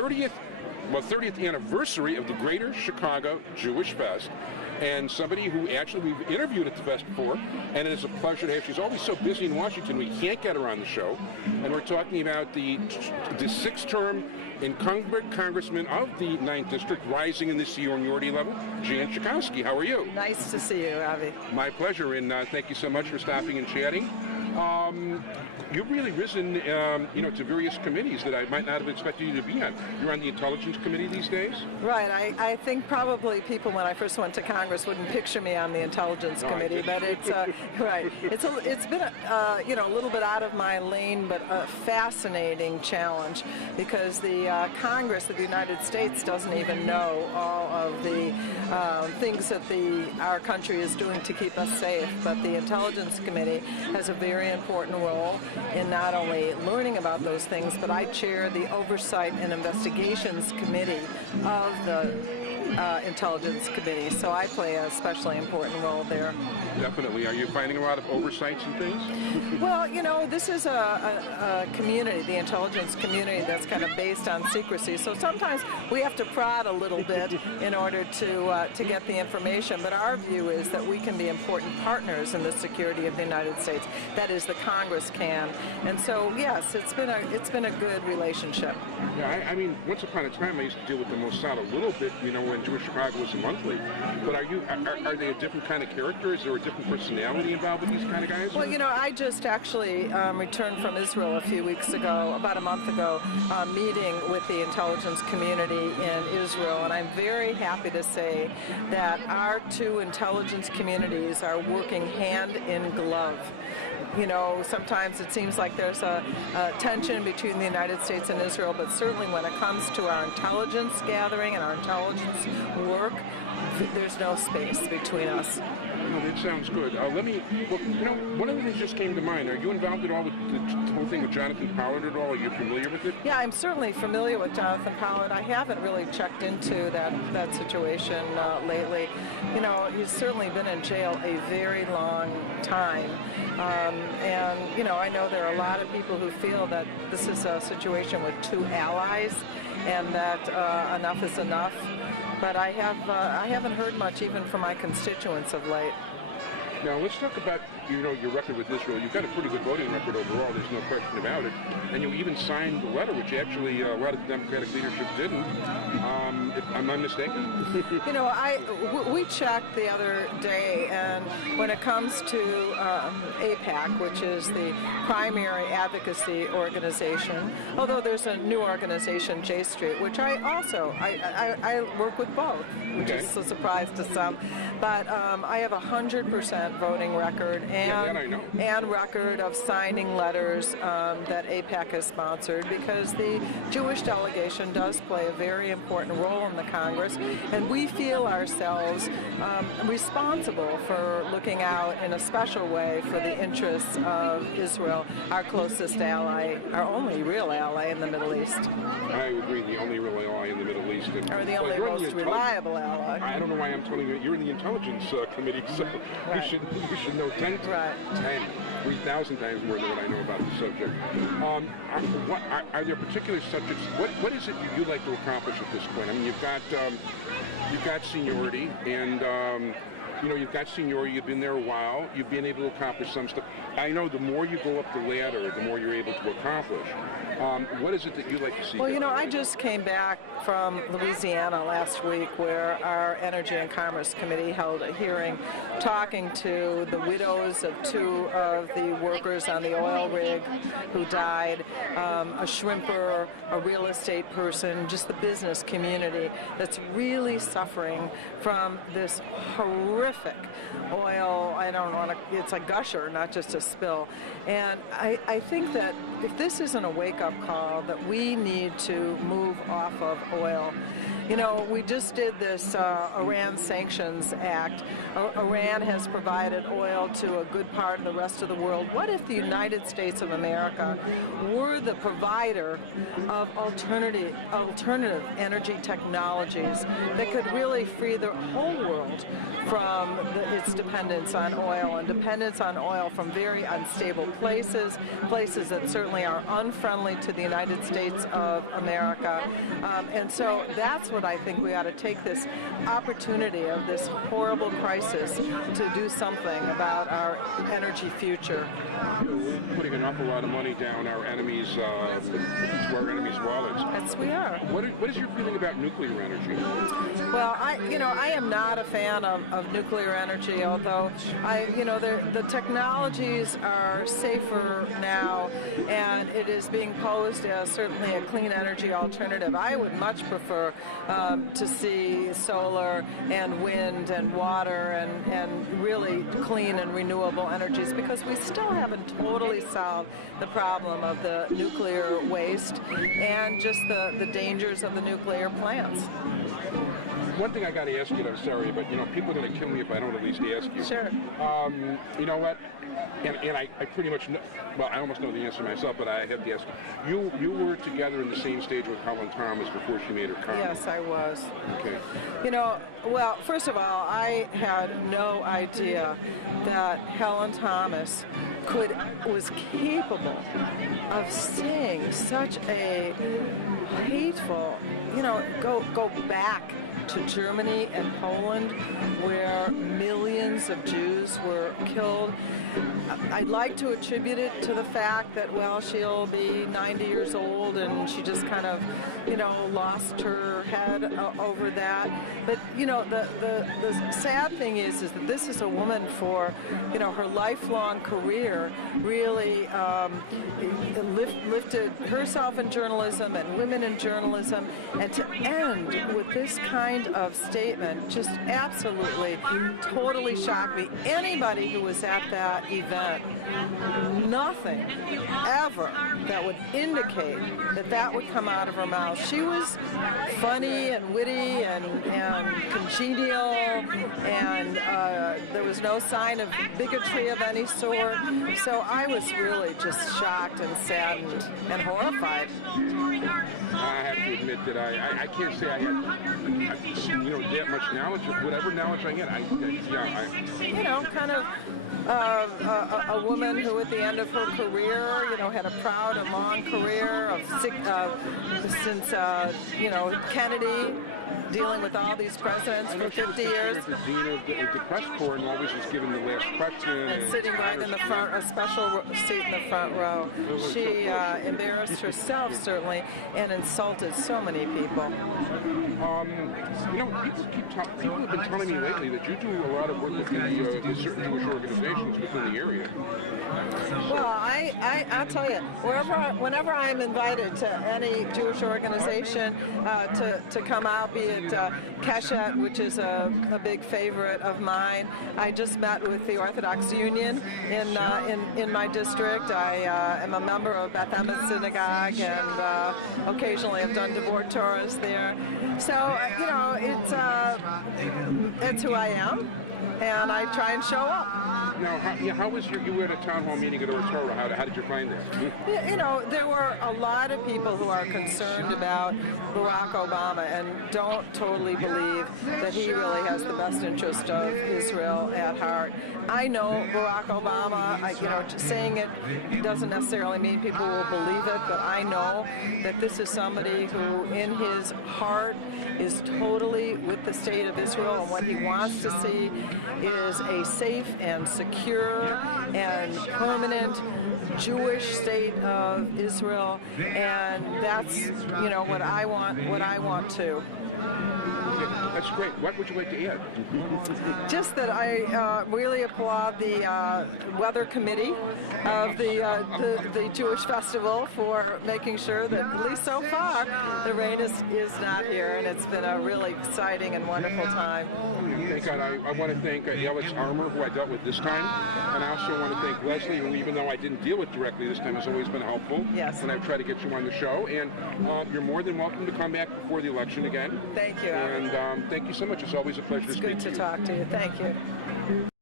30th anniversary of the Greater Chicago Jewish Fest. And somebody who actually we've interviewed at the fest before, and it is a pleasure to have. She's always so busy in Washington, we can't get her on the show. And we're talking about the sixth-term incumbent congressman of the 9th District, rising in the seniority level, Jan Schakowsky. How are you? Nice to see you, Avi. My pleasure, and thank you so much for stopping and chatting. You've really risen, to various committees that I might not have expected you to be on. You're on the Intelligence Committee these days? Right. I think probably people, when I first went to Congress, wouldn't picture me on the Intelligence Committee, but it's right. It's been a little bit out of my lane, but a fascinating challenge because the Congress of the United States doesn't even know all of the things that our country is doing to keep us safe. But the Intelligence Committee has a very important role in not only learning about those things, but I chair the Oversight and Investigations Committee of the Intelligence Committee, so I play a especially important role there. Definitely. Are you finding a lot of oversights and things? Well, this is a community, the intelligence community, that's kind of based on secrecy, so sometimes we have to prod a little bit in order to get the information, but our view is that we can be important partners in the security of the United States. That is, the Congress can. And so, yes, it's been a good relationship. Yeah, I mean, once upon a time I used to deal with the Mossad a little bit, when Jewish Chicago was a monthly. But are they a different kind of character? Is there a different personality involved with these kind of guys? Well, I just actually returned from Israel a few weeks ago, about a month ago, meeting with the intelligence community in Israel, and I'm very happy to say that our two intelligence communities are working hand in glove. Sometimes it seems like there's a tension between the United States and Israel, but certainly when it comes to our intelligence gathering and our intelligence work, there's no space between us. Oh, that sounds good. One of the things just came to mind. Are you involved at all with the whole thing with Jonathan Pollard at all? Are you familiar with it? Yeah, I'm certainly familiar with Jonathan Pollard. I haven't really checked into that situation lately. He's certainly been in jail a very long time. And I know there are a lot of people who feel that this is a situation with two allies and that enough is enough. But I haven't heard much even from my constituents of late. Now let's talk about your record with Israel. You've got a pretty good voting record overall. There's no question about it. And you even signed the letter, which actually a lot of the Democratic leadership didn't. Am I mistaken? We checked the other day, and when it comes to AIPAC, which is the primary advocacy organization, although there's a new organization, J Street, which I work with both, which is a surprise to some. But I have 100% voting record and record of signing letters that AIPAC has sponsored, because the Jewish delegation does play a very important role in the Congress, and we feel ourselves responsible for looking out in a special way for the interests of Israel, our closest ally, our only real ally in the Middle East. I agree, the only real ally in the Middle East. Or the only most reliable ally. I don't know why I'm telling you. You're in the Intelligence Committee, so right. you should know 3,000 times more than what I know about the subject. Are there particular subjects? What is it you'd like to accomplish at this point? I mean, you've got seniority, and you've got seniority. You've been there a while. You've been able to accomplish some stuff. I know the more you go up the ladder, the more you're able to accomplish. What is it that you'd like to see? Well, I just came back from Louisiana last week, where our Energy and Commerce Committee held a hearing talking to the widows of two of the workers on the oil rig who died, a shrimper, a real estate person, just the business community that's really suffering from this horrific oil. It's a gusher, not just a spill. And I think that if this isn't a wake-up call, that we need to move off of oil. We just did this Iran Sanctions Act. Iran has provided oil to a good part of the rest of the world. What if the United States of America were the provider of alternative energy technologies that could really free the whole world from its dependence on oil, and dependence on oil from very unstable places that certainly certainly are unfriendly to the United States of America. And so that's what I think we ought to take this opportunity of this horrible crisis to do something about our energy future. We're putting an awful lot of money down our enemies, to our enemies' wallets. Yes, we are. What is your feeling about nuclear energy? Well, I am not a fan of nuclear energy, although the technologies are safer now, and it is being posed as certainly a clean energy alternative. I would much prefer to see solar and wind and water and really clean and renewable energies, because we still haven't totally solved the problem of the nuclear waste and just the dangers of the nuclear plants. One thing I got to ask you, I'm sorry, but people are going to kill me if I don't at least ask you. Sure. You know what? And I pretty much know, well, I almost know the answer myself, but I have to ask you. You were together in the same stage with Helen Thomas before she made her comment. Yes, I was. Okay. Well, first of all, I had no idea that Helen Thomas was capable of saying such a hateful, go back to Germany and Poland, where millions of Jews were killed. I'd like to attribute it to the fact that, well, she'll be 90 years old and she just kind of, lost her head over that. But, the sad thing is that this is a woman for, her lifelong career really lifted herself in journalism and women in journalism, and to end with this kind of statement just absolutely, totally shocked me. Anybody who was at that event, nothing ever that would indicate that would come out of her mouth. She was funny and witty and congenial, and there was no sign of bigotry of any sort. So I was really just shocked and saddened and horrified. I have to admit that I can't say I had that much knowledge, of whatever knowledge I had. Kind of a woman who at the end of her career, had a proud and long career since Kennedy, dealing with all these presidents for 50 years. The dean of the press corps and always was given the last question. And sitting right in the front, a special seat in the front row. She embarrassed herself, certainly, and insulted so many people. People have been telling me lately that you do a lot of work with certain Jewish organizations within the area. Well, I'll tell you, whenever I'm invited to any Jewish organization to come out, be it Keshet, which is a big favorite of mine. I just met with the Orthodox Union in my district. I am a member of Beth Emet Synagogue, and occasionally I've done Devor Torahs there. So, it's who I am, and I try and show up. Now, how was you were at a town hall meeting at Torah? How did you find that? There were a lot of people who are concerned about Barack Obama and don't totally believe that he really has the best interest of Israel at heart. I know Barack Obama, saying it doesn't necessarily mean people will believe it, but I know that this is somebody who in his heart is totally with the state of Israel, and what he wants to see is a safe and secure and permanent Jewish state of Israel, and that's what I want too. That's great. What would you like to add? Just that I really applaud the weather committee of the Jewish festival for making sure that, at least so far, the rain is not here, and it's been a really exciting and wonderful time. Thank God. I want to thank Alex Armour, who I dealt with this time, and I also want to thank Leslie, who, even though I didn't deal with directly this time, has always been helpful. Yes. And I've tried to get you on the show, and you're more than welcome to come back before the election again. Thank you. And thank you so much. It's always a pleasure to speak to you. It's good to talk to you. Thank you.